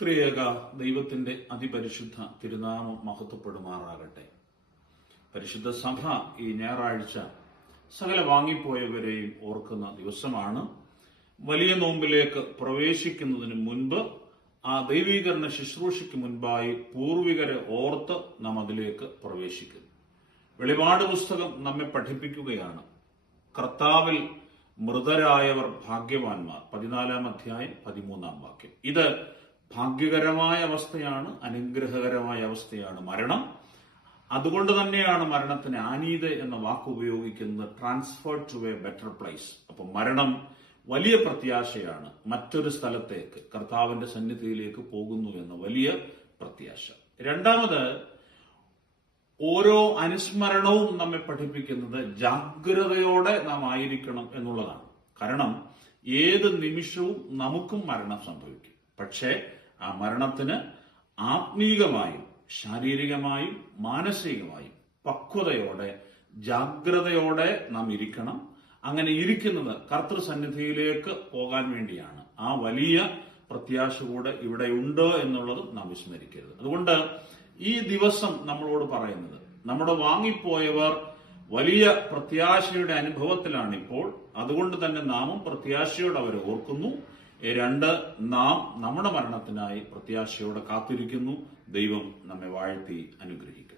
ത്രിയേക ദൈവത്തിന്റെ അതിപരിശുദ്ധ തിരുനാമം മഹത്വപ്പെടുമാറാകട്ടെ. പരിശുദ്ധ സഭ ഈ ഞായറാഴ്ച സകല വാങ്ങിപ്പോയവരെയും ഓർക്കുന്ന ദിവസമാണ്. വലിയ നോമ്പിലേക്ക് പ്രവേശിക്കുന്നതിന് മുൻപ് ആ ദൈവീകരണ ശുശ്രൂഷയ്ക്ക് മുൻപായി പൂർവികരെ ഓർത്ത് നാം അതിലേക്ക് പ്രവേശിക്കുന്നു. വെളിപാട് പുസ്തകം നമ്മെ പഠിപ്പിക്കുകയാണ്, കർത്താവിൽ മൃതരായവർ ഭാഗ്യവാന്മാർ. 14-ാം അധ്യായം 13-ാം വാക്യം. ഇത് ഭാഗ്യകരമായ അവസ്ഥയാണ്, അനുഗ്രഹകരമായ അവസ്ഥയാണ് മരണം. അതുകൊണ്ട് തന്നെയാണ് മരണത്തിന് ആനീത എന്ന വാക്ക് ഉപയോഗിക്കുന്നത്, transfer to a better place. അപ്പൊ മരണം വലിയ പ്രത്യാശയാണ്, മറ്റൊരു സ്ഥലത്തേക്ക് കർത്താവിന്റെ സന്നിധിയിലേക്ക് പോകുന്നു എന്ന വലിയ പ്രത്യാശ. രണ്ടാമത്, ഓരോ അനുസ്മരണവും നമ്മെ പഠിപ്പിക്കുന്നത് ജാഗ്രതയോടെ നാം ആയിരിക്കണം എന്നുള്ളതാണ്. കാരണം ഏത് നിമിഷവും നമുക്കും മരണം സംഭവിക്കും. പക്ഷേ ആ മരണത്തിന് ആത്മീകമായും ശാരീരികമായും മാനസികമായും പക്വതയോടെ ജാഗ്രതയോടെ നാം ഇരിക്കണം. അങ്ങനെ ഇരിക്കുന്നത് കർത്തൃസന്നിധിയിലേക്ക് പോകാൻ വേണ്ടിയാണ്. ആ വലിയ പ്രത്യാശ കൂടെ ഇവിടെ ഉണ്ട് എന്നുള്ളത് നാം വിസ്മരിക്കരുത്. അതുകൊണ്ട് ഈ ദിവസം നമ്മളോട് പറയുന്നത്, നമ്മുടെ വാങ്ങിപ്പോയവർ വലിയ പ്രത്യാശയുടെ അനുഭവത്തിലാണ് ഇപ്പോൾ. അതുകൊണ്ട് തന്നെ നാമും പ്രത്യാശയോടെ അവരെ ഓർക്കുന്നു. രണ്ട്, നാം നമ്മുടെ മരണത്തിനായി പ്രത്യാശയോടെ കാത്തിരിക്കുന്നു. ദൈവം നമ്മെ വാഴ്ത്തി അനുഗ്രഹിക്കും.